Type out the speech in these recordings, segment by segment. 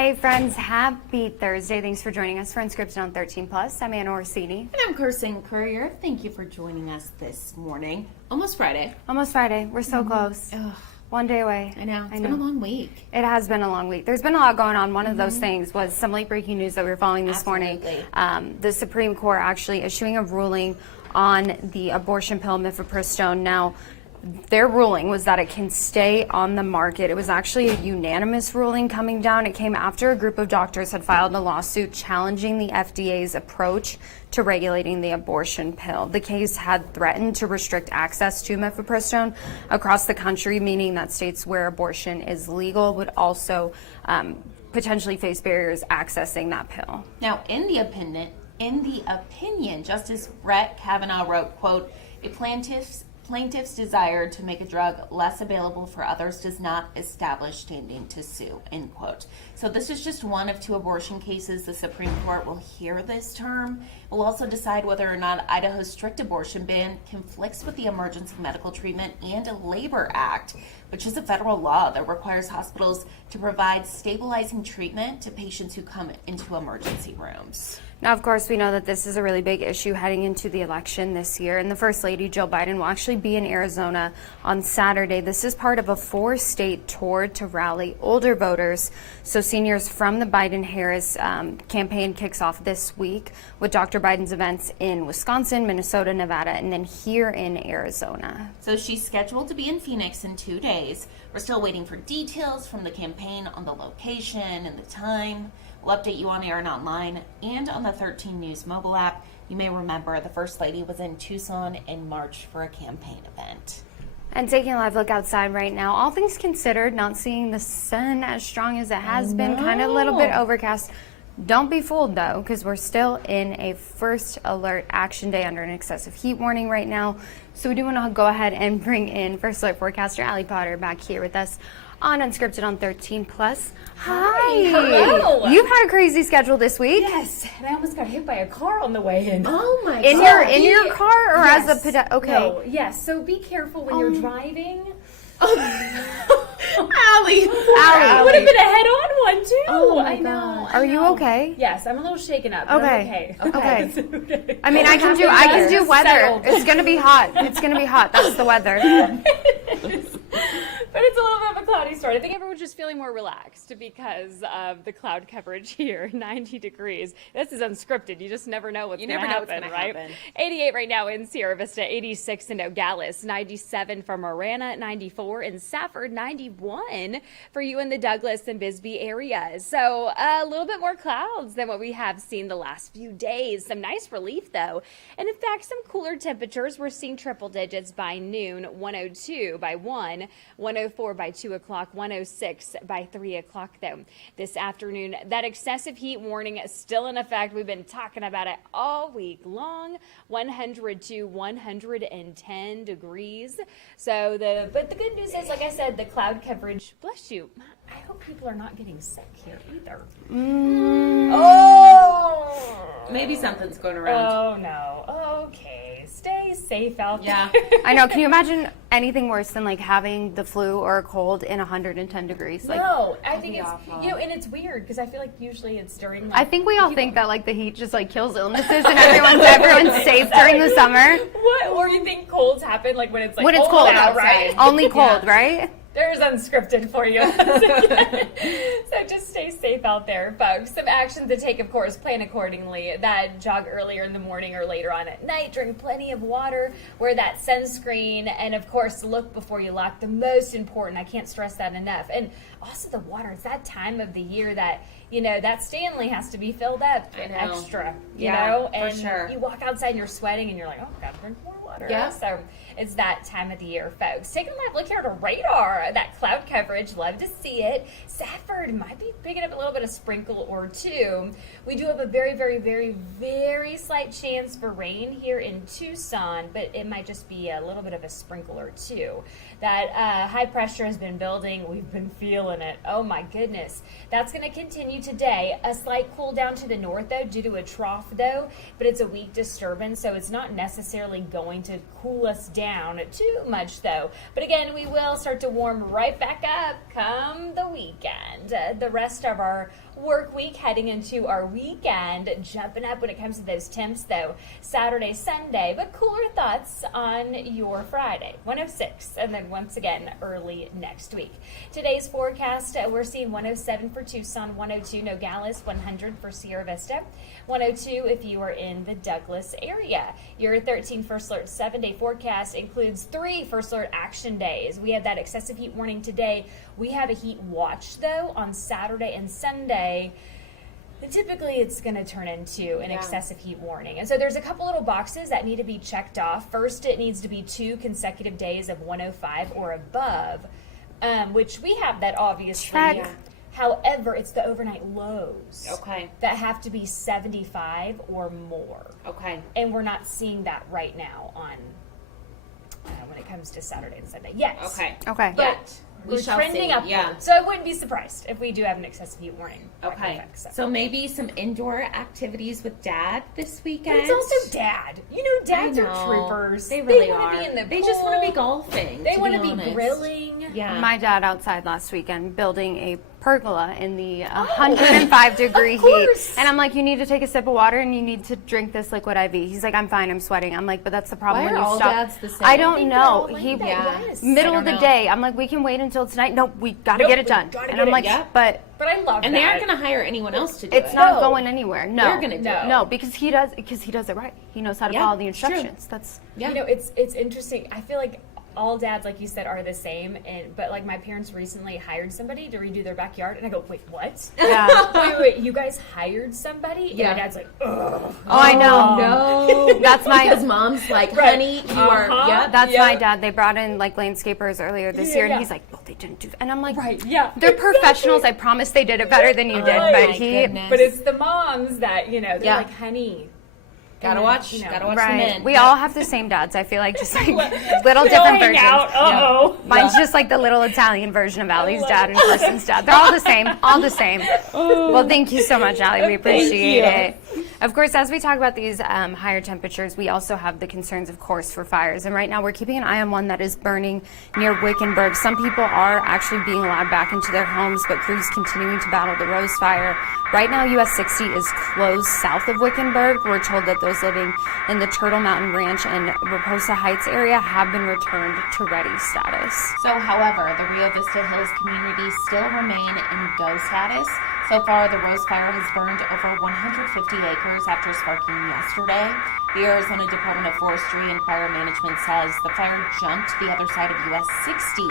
Hey friends, happy Thursday. Thanks for joining us for Unscripted on 13 Plus. I'm Anna Orsini. And I'm Kirsten Courier. Thank you for joining us this morning. Almost Friday. Almost Friday. We're so close. Ugh. One day away. I know. It's been a long week. It has been a long week. There's been a lot going on. One of those things was some late breaking news that we were following this morning. The Supreme Court actually issuing a ruling on the abortion pill mifepristone. Now, their ruling was that it can stay on the market. It was actually a unanimous ruling coming down. It came after a group of doctors had filed a lawsuit challenging the FDA's approach to regulating the abortion pill. The case had threatened to restrict access to mifepristone across the country, meaning that states where abortion is legal would also potentially face barriers accessing that pill. Now, in the opinion, Justice Brett Kavanaugh wrote, quote, "A plaintiff's desire to make a drug less available for others does not establish standing to sue," end quote. So this is just one of two abortion cases the Supreme Court will hear this term. It will also decide whether or not Idaho's strict abortion ban conflicts with the Emergency Medical Treatment and Labor Act, which is a federal law that requires hospitals to provide stabilizing treatment to patients who come into emergency rooms. Now, of course, we know that this is a really big issue heading into the election this year, and the First Lady, Jill Biden, will actually be in Arizona on Saturday. This is part of a 4-state tour to rally older voters. So seniors from the Biden-Harris campaign kicks off this week with Dr. Biden's events in Wisconsin, Minnesota, Nevada, and then here in Arizona. So she's scheduled to be in Phoenix in 2 days. We're still waiting for details from the campaign on the location and the time. We'll update you on air and online and on the 13 News mobile app. You may remember the First Lady was in Tucson in March for a campaign event. And taking a live look outside right now, all things considered, not seeing the sun as strong as it has been, kind of a little bit overcast. Don't be fooled though, because we're still in a first alert action day under an excessive heat warning right now. So we do want to go ahead and bring in first alert forecaster Allie Potter back here with us on Unscripted on 13 Plus. Hi. Hello. You've had a crazy schedule this week. Yes, and I almost got hit by a car on the way in. Oh my In God. in your car or Yes. as a pedestrian? Okay. No, yes. So be careful when you're driving. Allie. Allie. Would have been a head-on one too. Oh my I know. God. Are you okay? Yes, I'm a little shaken up. But Okay. I'm okay. Okay. It's okay. I mean, I can do weather. Settled. It's gonna be hot. It's gonna be hot. That's the weather. But it's a little bit of a cloudy start. I think everyone's just feeling more relaxed because of the cloud coverage here. 90 degrees. This is unscripted. You just never know what's going to happen, right? 88 right now in Sierra Vista, 86 in Nogales, 97 for Marana, 94 in Safford, 91 for you in the Douglas and Bisbee areas. So a little bit more clouds than what we have seen the last few days. Some nice relief though. And in fact, some cooler temperatures. We're seeing triple digits by noon, 102 by 1, 104 by 2 o'clock, 106 by 3 o'clock though. This afternoon, that excessive heat warning is still in effect. We've been talking about it all week long, 100 to 110 degrees. So but the good news is, like I said, the cloud coverage, bless you. I hope people are not getting sick here either. Oh! Maybe something's going around. Oh no. Okay. Stay safe out there. Yeah. I know. Can you imagine anything worse than like having the flu or a cold in 110 degrees? Like, No, I think it's awful. and it's weird because I feel like usually it's during. Like, I think we all think that like the heat just like kills illnesses and everyone's safe during the summer. What? Or you think colds happen like when it's like When it's cold out, outside, right? only cold, right? There's unscripted for you. So just stay safe out there, folks. Some actions to take, of course, plan accordingly. That jog earlier in the morning or later on at night. Drink plenty of water. Wear that sunscreen. And, of course, look before you lock. The most important. I can't stress that enough. And also the water. It's that time of the year that, that Stanley has to be filled up extra, you know? And for sure. you walk outside and you're sweating and you're like, oh, I've got to drink more water. Yeah. So it's that time of the year, folks. Taking a live look here at a radar. That cloud coverage, love to see it. Safford might be picking up a little bit of sprinkle or two. We do have a very, very, very, very slight chance for rain here in Tucson, but it might just be a little bit of a sprinkle or two. That high pressure has been building. We've been feeling it. Oh my goodness. That's going to continue today. A slight cool down to the north though due to a trough though, but it's a weak disturbance, so it's not necessarily going to cool us down too much though. But again, we will start to warm right back up come the weekend. The rest of our work week heading into our weekend. Jumping up when it comes to those temps, though. Saturday, Sunday, but cooler thoughts on your Friday. 106, and then once again early next week. Today's forecast, we're seeing 107 for Tucson, 102 Nogales, 100 for Sierra Vista, 102 if you are in the Douglas area. Your 13 First Alert 7-day forecast includes 3 First Alert action days. We have that excessive heat warning today. We have a heat watch, though, on Saturday and Sunday. Typically, it's going to turn into an excessive heat warning. And so there's a couple little boxes that need to be checked off. First, it needs to be 2 consecutive days of 105 or above, which we have that obviously. Check. However, it's the overnight lows Okay. that have to be 75 or more. Okay. And we're not seeing that right now on when it comes to Saturday and Sunday. Yes. Okay. Okay. But We we're shall trending see. upward. Yeah. So I wouldn't be surprised if we do have an excessive heat warning. Okay. Effect, So maybe some indoor activities with Dad this weekend. But it's also Dad. You know, dads I are know. troopers. They really wanna are. Be in the They pool. just want to be golfing. They want want to to be grilling. Yeah. My dad outside last weekend building a pergola in the 105 degree Of heat. course. And I'm like, you need to take a sip of water and you need to drink this liquid IV. He's like, I'm fine, I'm sweating. I'm like, but that's the problem Why when are you all stop. dads the same? I I don't think know. they're all like He that, yes. middle I of the don't know. day. I'm like, we can wait until tonight. Nope, we got to Nope, get it we done. gotta And get I'm it. like, Yep. but But I love And that. they aren't going to hire anyone else to do it's it. not No. going anywhere. No. They're gonna do No. it. No, because he does it right. He knows how to Yeah, follow the it's true. instructions. That's Yeah. You know, it's interesting. I feel like all dads, like you said, are the same. But like my parents recently hired somebody to redo their backyard, and I go, wait, what? yeah. wait, you guys hired somebody? Yeah. And my dad's like, ugh. Oh, I know. No. That's my Because mom's like, Right. honey, you are. Uh-huh. Yep. That's Yeah. my dad. They brought in like landscapers earlier this Yeah, year, and yeah. he's like, "Well, they didn't do." And I'm like, Right, yeah. they're Exactly. professionals. I promise they did it better than you did." Right. But My he, goodness. But it's the moms that, you know, they're Yeah. like, honey. Gotta And, watch. you know, Gotta watch the right? men. We all have the same dads. I feel like just like little They all different hang versions. out. Uh-oh. Mine's just like the little Italian version of Allie's love dad it. and Kristen's dad. They're all the same. All the same. Well, thank you so much, Allie. We appreciate you. it. Of course, as we talk about these higher temperatures, we also have the concerns, of course, for fires. And right now, we're keeping an eye on one that is burning near Wickenburg. Some people are actually being allowed back into their homes, but crews continuing to battle the Rose Fire. Right now, US 60 is closed south of Wickenburg. We're told that those living in the Turtle Mountain Ranch and Raposa Heights area have been returned to ready status. So, however, the Rio Vista Hills communities still remain in go status. So far, the Rose Fire has burned over 150 acres after sparking yesterday. The Arizona Department of Forestry and Fire Management says the fire jumped the other side of US 60.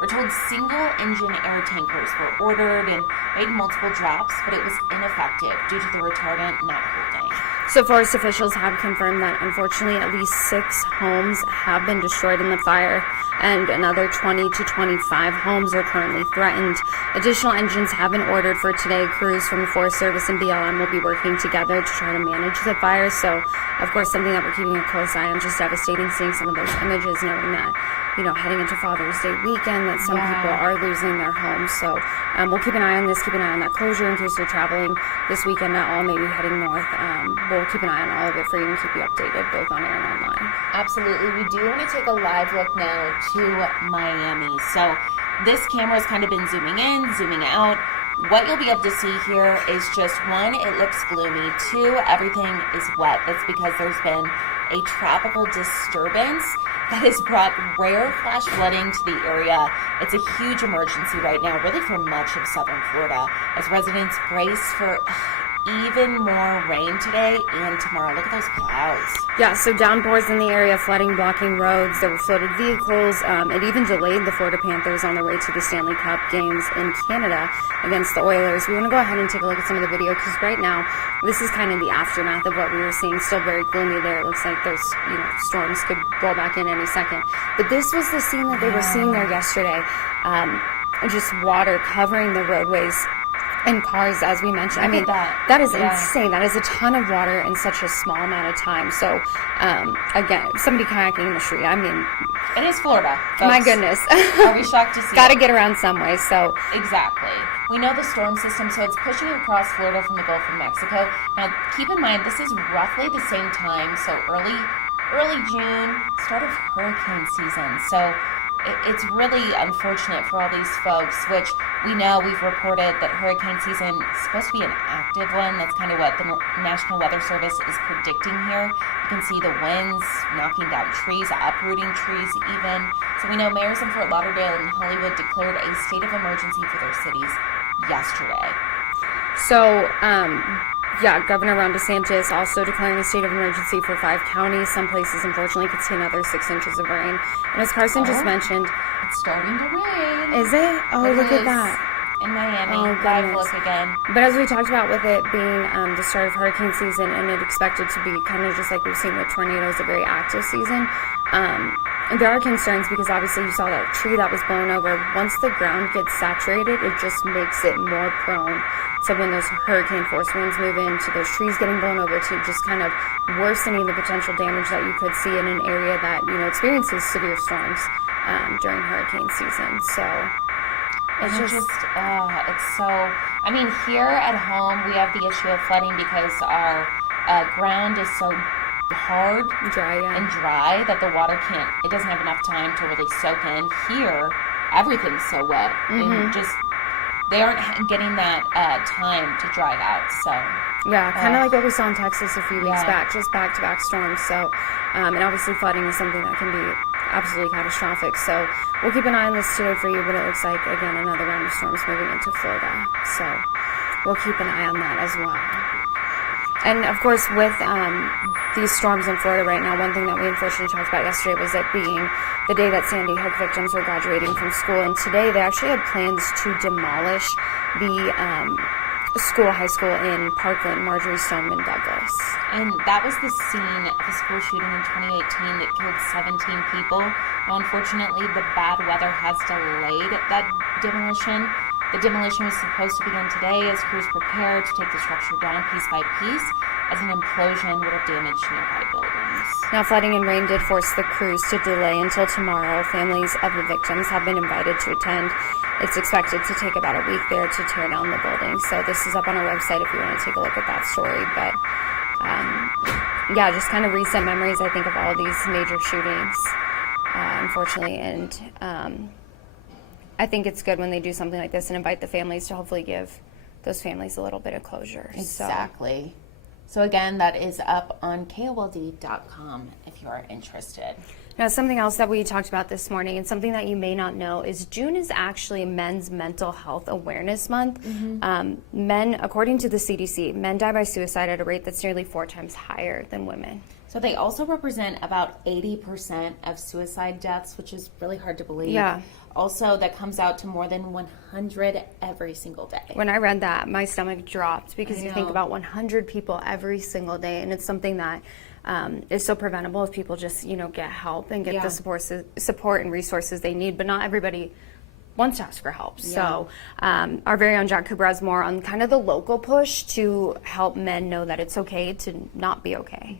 We're told single-engine air tankers were ordered and made multiple drops, but it was ineffective due to the retardant not holding. So forest officials have confirmed that unfortunately at least 6 homes have been destroyed in the fire, and another 20 to 25 homes are currently threatened. Additional engines have been ordered for today. Crews from the Forest Service and BLM will be working together to try to manage the fire. So, of course, something that we're keeping a close eye on. Just devastating seeing some of those images, knowing that, you know, heading into Father's Day weekend, that some people are losing their homes. So we'll keep an eye on this, keep an eye on that closure in case you're traveling this weekend at all, maybe heading north. We'll keep an eye on all of it for you and keep you updated both on air and online. Absolutely. We do want to take a live look now to Miami. So this camera's kind of been zooming in, zooming out. What you'll be able to see here is just, 1, it looks gloomy. 2, everything is wet. That's because there's been a tropical disturbance that has brought rare flash flooding to the area. It's a huge emergency right now, really for much of southern Florida, as residents brace for even more rain today and tomorrow. Look at those clouds. Yeah, so downpours in the area, flooding, blocking roads. There were flooded vehicles. It even delayed the Florida Panthers on their way to the Stanley Cup games in Canada against the Oilers. We want to go ahead and take a look at some of the video because right now, this is kind of the aftermath of what we were seeing. Still very gloomy there. It looks like those, storms could roll back in any second. But this was the scene that they were seeing there yesterday. Just water covering the roadways and cars, as we mentioned. Look at that. That is Yeah. insane. That is a ton of water in such a small amount of time. So, again, somebody kayaking in the street. I mean, It is Florida, my folks. goodness. Are we shocked to see Got to it? get around some way. So, Exactly. We know the storm system, so it's pushing across Florida from the Gulf of Mexico. Now, keep in mind, this is roughly the same time, so early June, start of hurricane season. So it's really unfortunate for all these folks, which we know we've reported that hurricane season is supposed to be an active one. That's kind of what the National Weather Service is predicting here. You can see the winds knocking down trees, uprooting trees even. So we know mayors in Fort Lauderdale and Hollywood declared a state of emergency for their cities yesterday. So, Governor Ron DeSantis also declaring a state of emergency for 5 counties. Some places, unfortunately, could see another 6 inches of rain. And as Carson just mentioned, it's starting to rain. Is it? Oh, look at that. In Miami. Oh, Live look again. But as we talked about with it being the start of hurricane season and it expected to be kind of just like we've seen with tornadoes, a very active season, there are concerns because obviously you saw that tree that was blown over. Once the ground gets saturated, it just makes it more prone. So when those hurricane force winds move into those trees getting blown over to just kind of worsening the potential damage that you could see in an area that, experiences severe storms during hurricane season. So it's here at home we have the issue of flooding because our ground is so hard and dry that the water doesn't have enough time to really soak in. Here, everything's so wet and they aren't getting that time to dry out. So kind of like what we saw in Texas a few weeks back, just back-to-back storms. So and obviously flooding is something that can be absolutely catastrophic. So we'll keep an eye on this today for you, but it looks like, again, another round of storms moving into Florida. So we'll keep an eye on that as well. And of course, with these storms in Florida right now, one thing that we unfortunately talked about yesterday was it being the day that Sandy Hook victims were graduating from school. And today they actually had plans to demolish the high school in Parkland, Marjorie Stoneman Douglas. And that was the scene of the school shooting in 2018 that killed 17 people. Now, unfortunately, the bad weather has delayed that demolition. The demolition was supposed to begin today as crews prepared to take the structure down piece by piece as an implosion would have damaged nearby buildings. Now, flooding and rain did force the crews to delay until tomorrow. Families of the victims have been invited to attend. It's expected to take about a week there to tear down the building. So this is up on our website if you want to take a look at that story. But just kind of recent memories, I think, of all these major shootings, unfortunately. And I think it's good when they do something like this and invite the families to hopefully give those families a little bit of closure. Exactly. So again, that is up on KOLD.com if you are interested. Now, something else that we talked about this morning and something that you may not know is June is actually Men's Mental Health Awareness Month. Men, according to the CDC, men die by suicide at a rate that's nearly 4 times higher than women. So they also represent about 80% of suicide deaths, which is really hard to believe. Yeah. Also, that comes out to more than 100 every single day. When I read that, my stomach dropped because you think about 100 people every single day, and it's something that is so preventable if people just, get help and get the support and resources they need. But not everybody wants to ask for help. So our very own Jack Cooper has more on kind of the local push to help men know that it's okay to not be okay.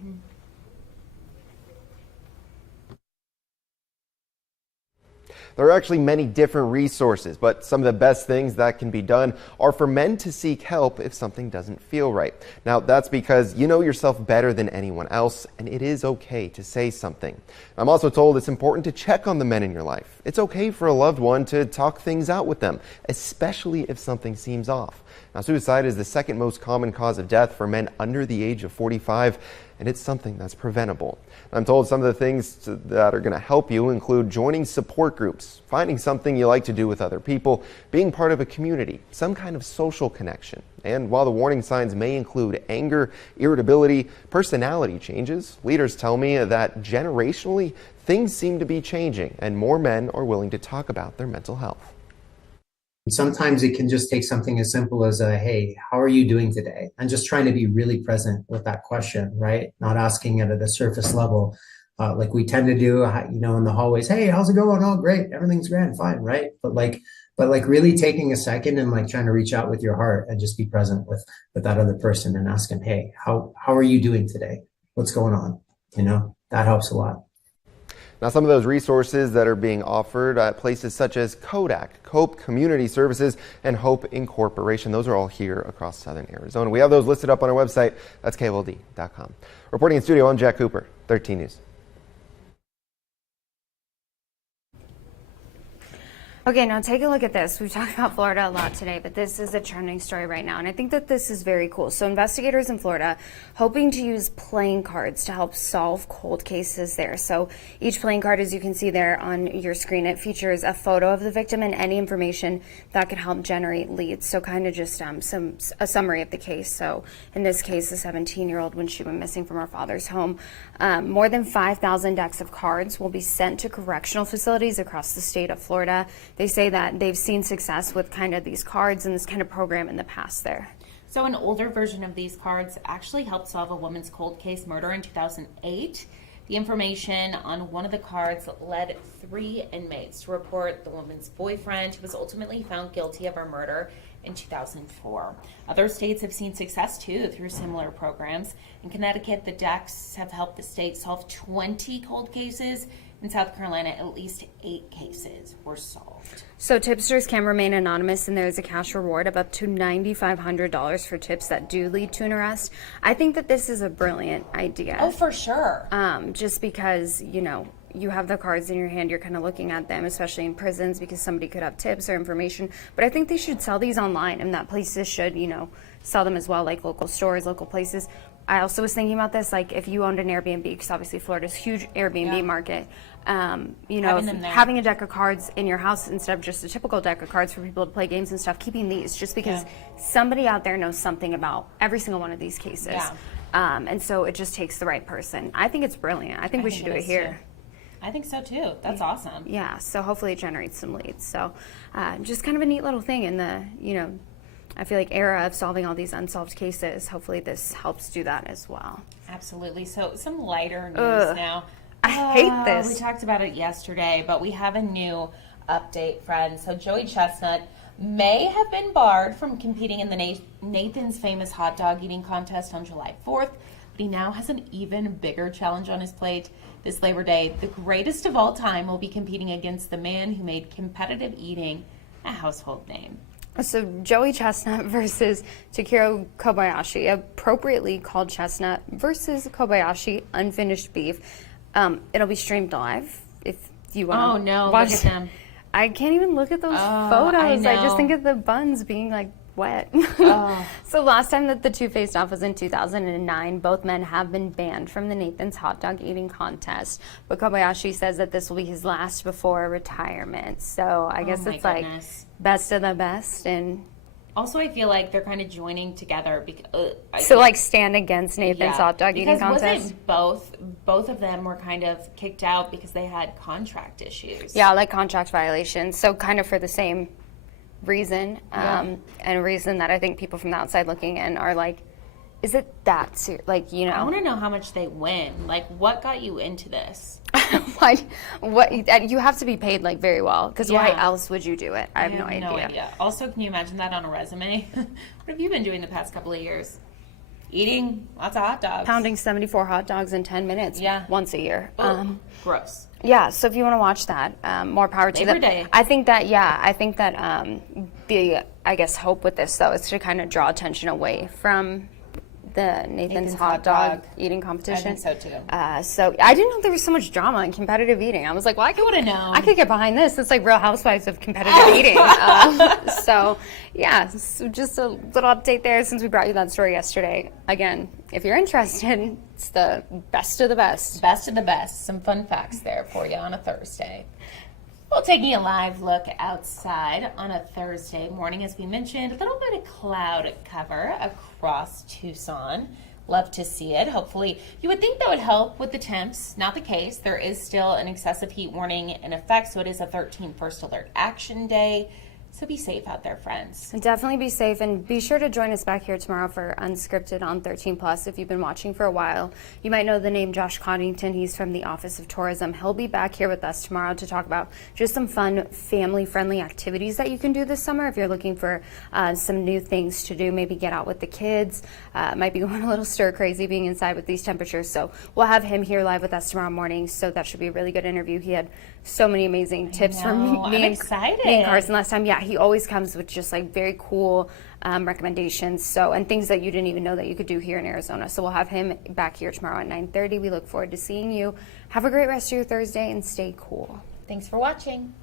There are actually many different resources, but some of the best things that can be done are for men to seek help if something doesn't feel right. Now, that's because you know yourself better than anyone else, and it is okay to say something. I'm also told it's important to check on the men in your life. It's okay for a loved one to talk things out with them, especially if something seems off. Now, suicide is the second most common cause of death for men under the age of 45, and it's something that's preventable. I'm told some of the things that are going to help you include joining support groups, finding something you like to do with other people, being part of a community, some kind of social connection. And while the warning signs may include anger, irritability, personality changes, leaders tell me that generationally, things seem to be changing and more men are willing to talk about their mental health. Sometimes it can just take something as simple as hey, how are you doing today? And just trying to be really present with that question, right? Not asking it at a surface level, like we tend to do, in the hallways. Hey, how's it going? Oh, great. Everything's grand. Fine. Right. But really taking a second and trying to reach out with your heart and just be present with that other person and ask them, hey, how are you doing today? What's going on? That helps a lot. Now, some of those resources that are being offered at places such as Kodak, Cope Community Services, and Hope Incorporation, those are all here across southern Arizona. We have those listed up on our website. That's KOLD.com. Reporting in studio, I'm Jack Cooper, 13 News. Okay, now take a look at this. We've talked about Florida a lot today, but this is a trending story right now, and I think that this is very cool. So investigators in Florida hoping to use playing cards to help solve cold cases there. So each playing card, as you can see there on your screen, it features a photo of the victim and any information that could help generate leads. So kind of just a summary of the case. So in this case, a 17-year-old, when she went missing from her father's home, more than 5,000 decks of cards will be sent to correctional facilities across the state of Florida. They say that they've seen success with kind of these cards and this kind of program in the past there. So an older version of these cards actually helped solve a woman's cold case murder in 2008. The information on one of the cards led 3 inmates to report the woman's boyfriend, who was ultimately found guilty of her murder in 2004. Other states have seen success too through similar programs. In Connecticut, the decks have helped the state solve 20 cold cases. In South Carolina, at least 8 cases were solved. So tipsters can remain anonymous, and there is a cash reward of up to $9,500 for tips that do lead to an arrest. I think that this is a brilliant idea. Oh, for sure. Just because, you know, you have the cards in your hand, you're kind of looking at them, especially in prisons, because somebody could have tips or information. But I think they should sell these online, and that places should, you know, sell them as well, like local stores, local places. I also was thinking about this, like if you owned an Airbnb, because obviously Florida's huge Airbnb market, you know, having a deck of cards in your house instead of just a typical deck of cards for people to play games and stuff, keeping these just because somebody out there knows something about every single one of these cases. And so it just takes the right person. I think it's brilliant. I think we should do it here. I think so too. That's awesome. Yeah, so hopefully it generates some leads. So just kind of a neat little thing in the, you know, I feel like era of solving all these unsolved cases. Hopefully this helps do that as well. Absolutely. So some lighter news now. I hate this. We talked about it yesterday, but we have a new update, friends. So Joey Chestnut may have been barred from competing in the Nathan's Famous Hot Dog Eating Contest on July 4th, but he now has an even bigger challenge on his plate. This Labor Day, the greatest of all time will be competing against the man who made competitive eating a household name. So Joey Chestnut versus Takiro Kobayashi, appropriately called Chestnut versus Kobayashi, unfinished beef. It'll be streamed live if you want to watch. Look at them. I can't even look at those photos. I just think of the buns being like wet. So last time that the two faced off was in 2009. Both men have been banned from the Nathan's Hot Dog Eating Contest, but Kobayashi says that this will be his last before retirement. So I guess it's like best of the best. And also, I feel like they're kind of joining together because like stand against Nathan's Hot Dog Eating Contest. Because both of them were kind of kicked out because they had contract issues. Yeah, like contract violations. So kind of for the same reason, and a reason that I think people from the outside looking in are like, is it that serious? Like, you know, I want to know how much they win. Like, what got you into this? Like, what you have to be paid like very well, because why else would you do it? I have no idea. Also, can you imagine that on a resume? What have you been doing the past couple of years? Eating lots of hot dogs. Pounding 74 hot dogs in 10 minutes once a year. Gross. Yeah, so if you want to watch that, more power to Labor them. Day. I think that the I guess hope with this though is to kind of draw attention away from the Nathan's Hot Dog Eating Competition. I think so too. So I didn't know there was so much drama in competitive eating. I was like, well, I would have known. I could get behind this. It's like Real Housewives of competitive eating. So yeah, so just a little update there since we brought you that story yesterday. Again, if you're interested, it's the best of the best. Best of the best. Some fun facts there for you on a Thursday. Well, taking a live look outside on a Thursday morning, as we mentioned, a little bit of cloud cover across Tucson. Love to see it. Hopefully, you would think that would help with the temps. Not the case. There is still an excessive heat warning in effect, so it is a 13 first alert action day. So be safe out there, friends. Definitely be safe, and be sure to join us back here tomorrow for Unscripted on 13+. If you've been watching for a while, you might know the name Josh Coddington. He's from the Office of Tourism. He'll be back here with us tomorrow to talk about just some fun, family-friendly activities that you can do this summer if you're looking for some new things to do. Maybe get out with the kids. Might be going a little stir-crazy being inside with these temperatures. So we'll have him here live with us tomorrow morning, so that should be a really good interview. He had so many amazing tips from me and Carson last time. Yeah, he always comes with just like very cool recommendations, so and things that you didn't even know that you could do here in Arizona. So we'll have him back here tomorrow at 9:30. We look forward to seeing you. Have a great rest of your Thursday and stay cool. Thanks for watching.